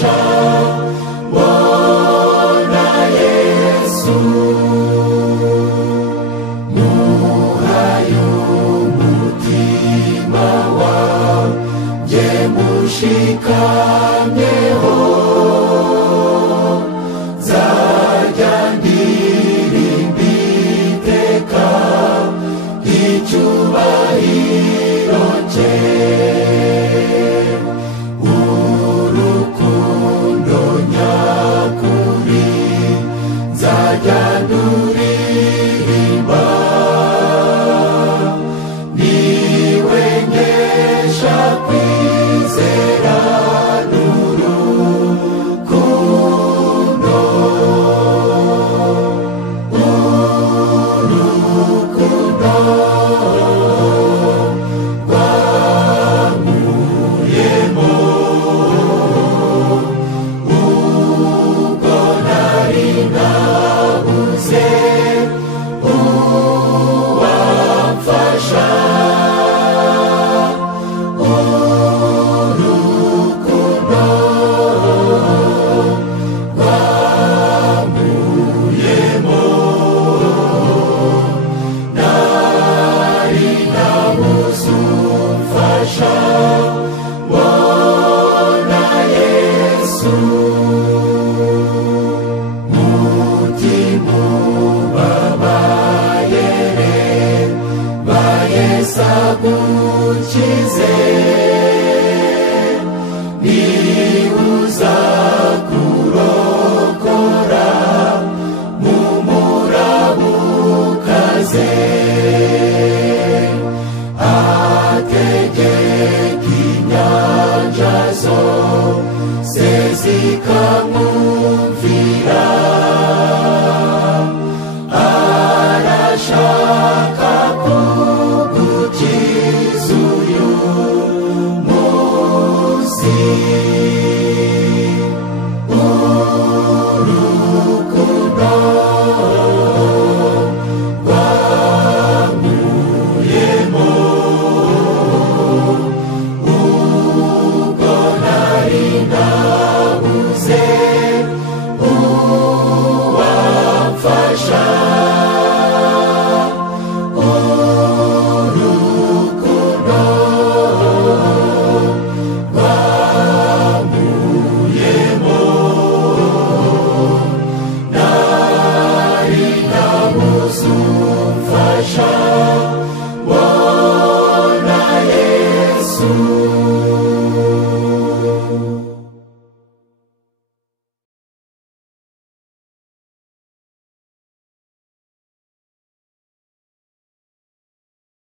umfasha mbona Yesu muhaye umutima wanjye mushikamyeho nzajya ndirimba iteka icyubahiro cye urukundo nyakuri nzajya nduririmba niwe nkesha kwizera n'urukundo rwamuyemo ubwo nari nabuze uwamfasha urukundo rwamuyemo nari nabuze umfasha mbona Yesu mutima ubabaye ba Yesu agukize niwe uzakurokora mu muraba ukaze ategeka inyanja zose zikamwumvira arashaka kugukiza uyu munsi